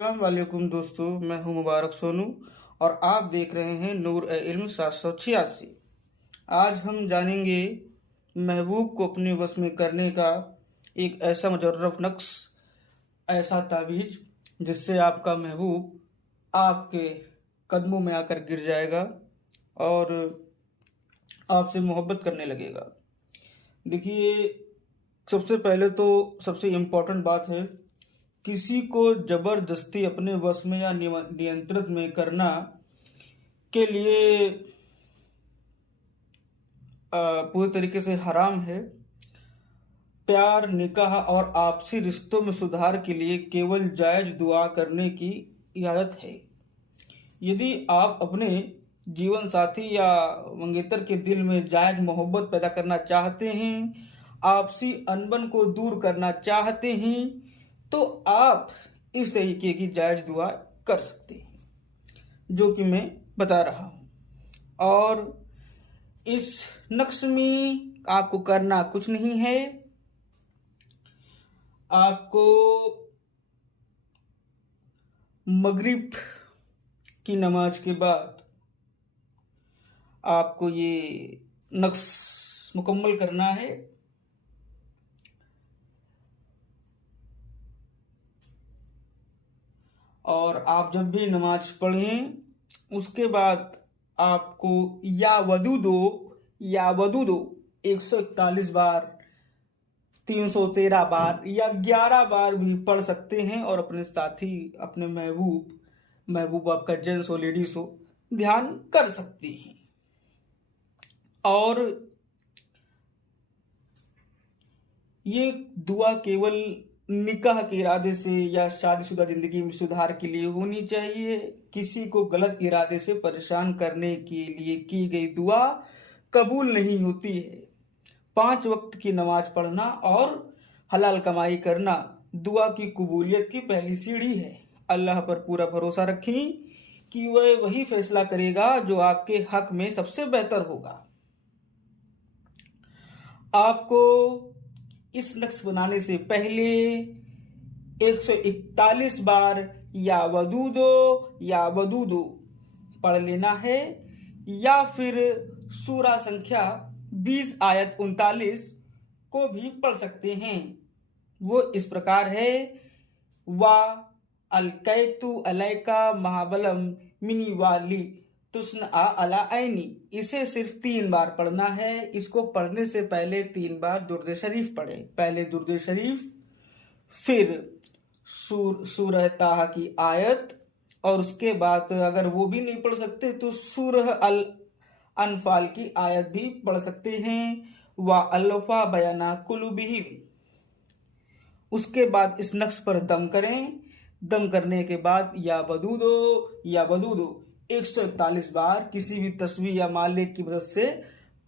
अस्सलाम वालेकुम दोस्तों, मैं हूं मुबारक सोनू और आप देख रहे हैं नूर ए इल्म 786। आज हम जानेंगे महबूब को अपने वश में करने का एक ऐसा मुजर्रफ नक्श, ऐसा तावीज जिससे आपका महबूब आपके कदमों में आकर गिर जाएगा और आपसे मोहब्बत करने लगेगा। देखिए, सबसे पहले तो सबसे इम्पोर्टेंट बात है, किसी को जबरदस्ती अपने वश में या नियंत्रित में करना के लिए पूरी तरीके से हराम है। प्यार, निकाह और आपसी रिश्तों में सुधार के लिए केवल जायज दुआ करने की इजाज़त है। यदि आप अपने जीवन साथी या मंगेतर के दिल में जायज मोहब्बत पैदा करना चाहते हैं, आपसी अनबन को दूर करना चाहते हैं, तो आप इस तरीके की जायज दुआ कर सकते हैं जो कि मैं बता रहा हूं। और इस नक्श में आपको करना कुछ नहीं है। आपको मगरिब की नमाज के बाद आपको ये नक्श मुकम्मल करना है। और आप जब भी नमाज पढ़ें उसके बाद आपको या वदू दो 141 बार, 313 बार या 11 बार भी पढ़ सकते हैं और अपने साथी, अपने महबूब आपका जेंट्स हो लेडीज हो, ध्यान कर सकते हैं। और ये दुआ केवल निकाह के इरादे से या शादीशुदा जिंदगी में सुधार के लिए होनी चाहिए। किसी को गलत इरादे से परेशान करने के लिए की गई दुआ कबूल नहीं होती है। 5 वक्त की नमाज पढ़ना और हलाल कमाई करना दुआ की कबूलियत की पहली सीढ़ी है। अल्लाह पर पूरा भरोसा रखें कि वह वही फैसला करेगा जो आपके हक में सबसे बेहतर होगा। आपको इस नक्श बनाने से पहले 141 बार या वदूदो पढ़ लेना है, या फिर सूरा संख्या 20 आयत 39 को भी पढ़ सकते हैं। वो इस प्रकार है, वा अलकैतु अलैका महाबलम मिनी वाली तुस्न अला आईनी। इसे सिर्फ 3 बार पढ़ना है। इसको पढ़ने से पहले 3 बार दुरूद शरीफ पढ़े। पहले दुरूद शरीफ, फिर सूरह ताहा की आयत, और उसके बाद अगर वो भी नहीं पढ़ सकते तो सूरह अल अनफाल की आयत भी पढ़ सकते हैं। वा अल्फा बयाना कुलुबिही। उसके बाद इस नक्श पर दम करें। दम करने के बाद या वदूदो 141 बार किसी भी तस्वीर या मालिक की मदद से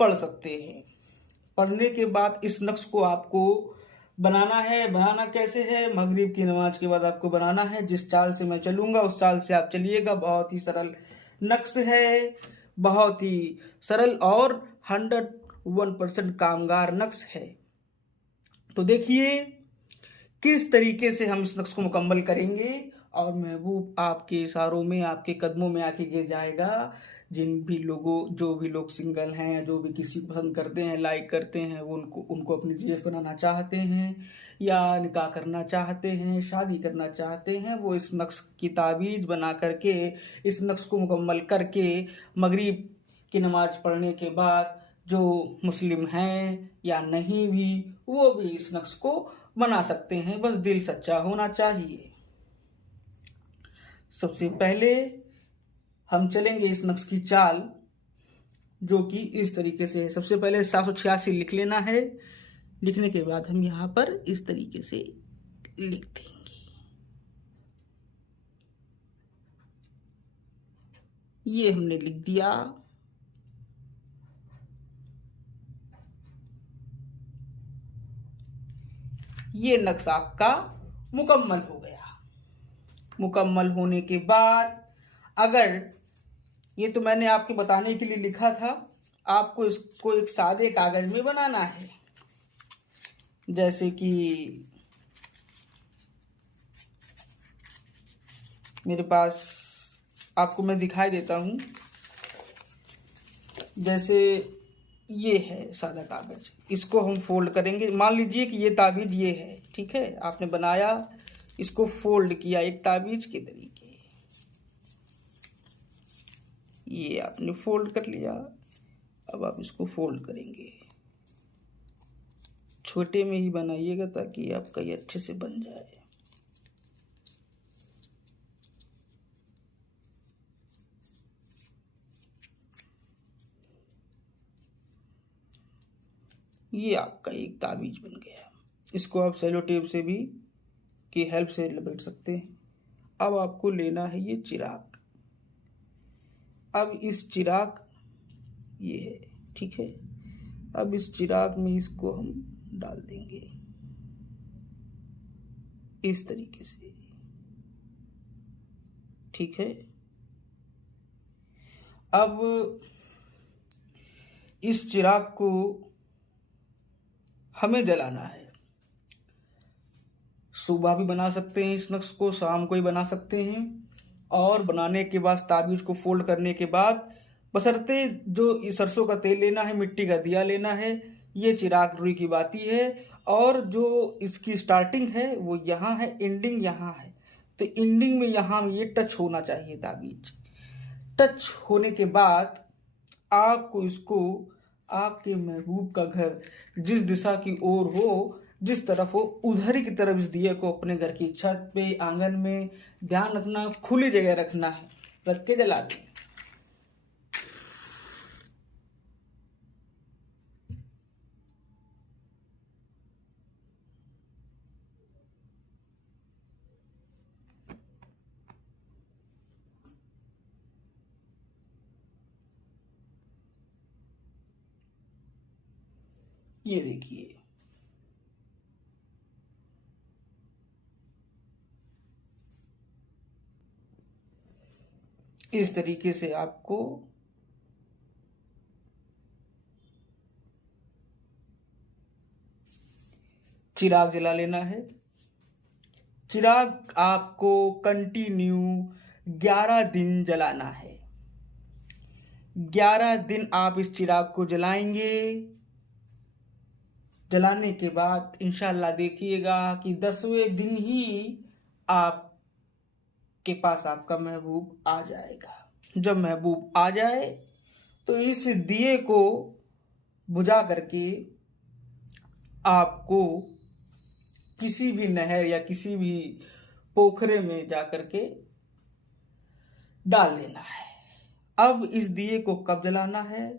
पढ़ सकते हैं। पढ़ने के बाद इस नक्श को आपको बनाना है। बनाना कैसे है? मगरिब की नमाज के बाद आपको बनाना है। जिस चाल से मैं चलूंगा उस चाल से आप चलिएगा। बहुत ही सरल नक्श है, बहुत ही सरल और 101% कामगार नक्श है। तो देखिए किस तरीके से हम इस नक्श को मुकम्मल करेंगे और महबूब आपके इशारों में, आपके कदमों में आके गिर जाएगा। जो भी लोग सिंगल हैं, जो भी किसी को पसंद करते हैं, लाइक करते हैं, वो उनको अपनी जीएफ बनाना चाहते हैं या निकाह करना चाहते हैं, शादी करना चाहते हैं, वो इस नक्श की तावीज़ बना करके, इस नक्श को मुकम्मल करके मगरिब की नमाज पढ़ने के बाद जो मुस्लिम हैं या नहीं भी, वो भी इस नक्श को बना सकते हैं। बस दिल सच्चा होना चाहिए। सबसे पहले हम चलेंगे इस नक्श की चाल, जो कि इस तरीके से है। सबसे पहले 786 लिख लेना है। लिखने के बाद हम यहाँ पर इस तरीके से लिख देंगे। ये हमने लिख दिया। ये नक्श आपका मुकम्मल हो गया। मुकम्मल होने के बाद अगर ये तो मैंने आपके बताने के लिए लिखा था, आपको इसको एक सादे कागज में बनाना है। जैसे कि मेरे पास आपको मैं दिखाई देता हूँ। जैसे ये है सादा कागज, इसको हम फोल्ड करेंगे। मान लीजिए कि ये ताबीज ये है, ठीक है, आपने बनाया, इसको फोल्ड किया एक ताबीज के तरीके, ये आपने फोल्ड कर लिया। अब आप इसको फोल्ड करेंगे, छोटे में ही बनाइएगा ताकि आपका ये अच्छे से बन जाए। ये आपका एक ताबीज बन गया। इसको आप सेलो टेप से भी की हेल्प से लपेट सकते हैं। अब आपको लेना है ये चिराग। अब इस चिराग ये है, ठीक है, अब इस चिराग में इसको हम डाल देंगे इस तरीके से, ठीक है। अब इस चिराग को हमें जलाना है। सुबह भी बना सकते हैं इस नक्श को, शाम को ही बना सकते हैं। और बनाने के बाद ताबीज को फोल्ड करने के बाद बशर्ते जो सरसों का तेल लेना है, मिट्टी का दिया लेना है, ये चिराग रुई की बाती है। और जो इसकी स्टार्टिंग है वो यहाँ है, एंडिंग यहाँ है। तो एंडिंग में यहाँ ये टच होना चाहिए ताबीज। टच होने के बाद आपको इसको आपके महबूब का घर जिस दिशा की ओर हो, जिस तरफ हो, उधर ही की तरफ इस दिए को अपने घर की छत पे, आंगन में, ध्यान रखना खुली जगह रखना है, रख के जला दें। ये देखिए, इस तरीके से आपको चिराग जला लेना है। चिराग आपको कंटिन्यू 11 दिन जलाना है। 11 दिन आप इस चिराग को जलाएंगे। जलाने के बाद इंशाल्लाह देखिएगा कि 10वें दिन ही आपके पास आपका महबूब आ जाएगा। जब महबूब आ जाए तो इस दिए को बुझा करके आपको किसी भी नहर या किसी भी पोखरे में जा करके डाल देना है। अब इस दिए को कब जलाना है?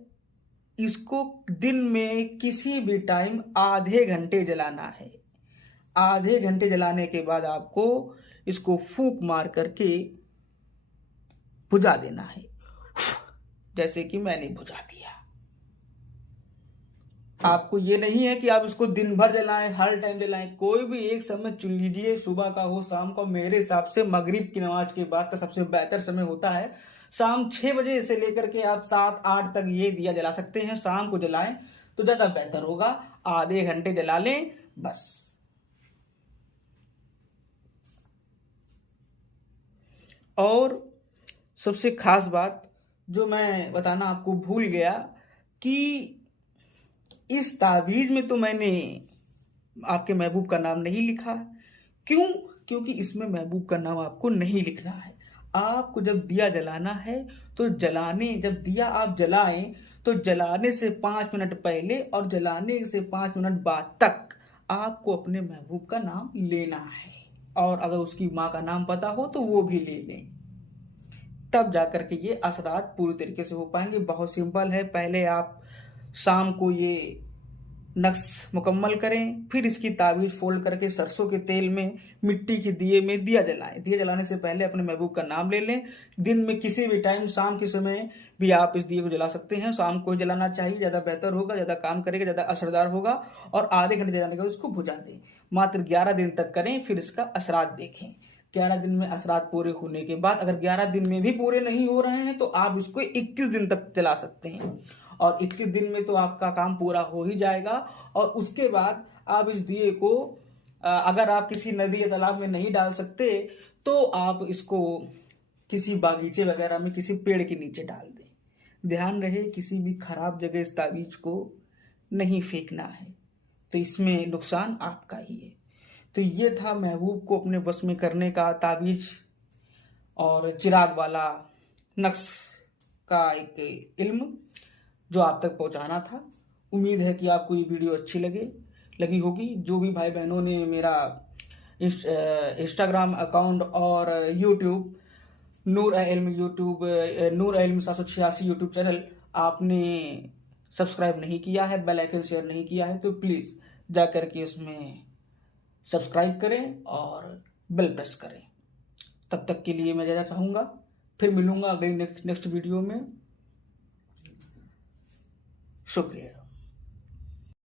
इसको दिन में किसी भी टाइम आधे घंटे जलाना है। आधे घंटे जलाने के बाद आपको इसको फूंक मार करके बुझा देना है, जैसे कि मैंने बुझा दिया। आपको ये नहीं है कि आप इसको दिन भर जलाएं, हर टाइम जलाएं, कोई भी एक समय चुन लीजिए, सुबह का हो, शाम का। मेरे हिसाब से मगरिब की नमाज के बाद का सबसे बेहतर समय होता है शाम 6 बजे से लेकर के आप 7-8 तक ये दिया जला सकते हैं। शाम को जलाएं तो ज्यादा बेहतर होगा। आधे घंटे जला लें बस। और सबसे खास बात जो मैं बताना आपको भूल गया कि इस ताबीज में तो मैंने आपके महबूब का नाम नहीं लिखा। क्यों? क्योंकि इसमें महबूब का नाम आपको नहीं लिखना है। आपको जब दिया जलाना है तो जब दिया आप जलाएं तो जलाने से 5 मिनट पहले और जलाने से 5 मिनट बाद तक आपको अपने महबूब का नाम लेना है। और अगर उसकी माँ का नाम पता हो तो वो भी ले लें, तब जाकर के ये असरात पूरी तरीके से हो पाएंगे। बहुत सिंपल है। पहले आप शाम को ये नक्श मुकम्मल करें, फिर इसकी ताबीज फोल्ड करके सरसों के तेल में, मिट्टी के दिए में दिया जलाएं। दिया जलाने से पहले अपने महबूब का नाम ले लें। दिन में किसी भी टाइम, शाम के समय भी आप इस दिए को जला सकते हैं। शाम को जलाना चाहिए, ज़्यादा बेहतर होगा, ज़्यादा काम करेगा, ज़्यादा असरदार होगा। और आधे घंटे जलाने के बाद इसको बुझा दें। मात्र 11 दिन तक करें, फिर इसका असरात देखें। 11 दिन में असरात पूरे होने के बाद अगर 11 दिन में भी पूरे नहीं हो रहे हैं तो आप इसको 21 दिन तक जला सकते हैं। और 21 दिन में तो आपका काम पूरा हो ही जाएगा। और उसके बाद आप इस दिए को अगर आप किसी नदी या तालाब में नहीं डाल सकते तो आप इसको किसी बागीचे वगैरह में किसी पेड़ के नीचे डाल दें। ध्यान रहे किसी भी खराब जगह इस ताबीज को नहीं फेंकना है, तो इसमें नुकसान आपका ही है। तो ये था महबूब को अपने बस में करने का ताबीज और चिराग वाला नक्श का एक इल्म जो आप तक पहुंचाना था। उम्मीद है कि आपको ये वीडियो अच्छी लगी होगी। जो भी भाई बहनों ने मेरा इंस्टाग्राम अकाउंट और यूट्यूब नूर इल्म 786 यूट्यूब चैनल आपने सब्सक्राइब नहीं किया है, बेल आइकन शेयर नहीं किया है, तो प्लीज़ जा कर के इसमें सब्सक्राइब करें और बेल प्रेस करें। तब तक के लिए मैं ज़्यादा चाहूँगा, फिर मिलूँगा अगली नेक्स्ट वीडियो में। शुक्रिया।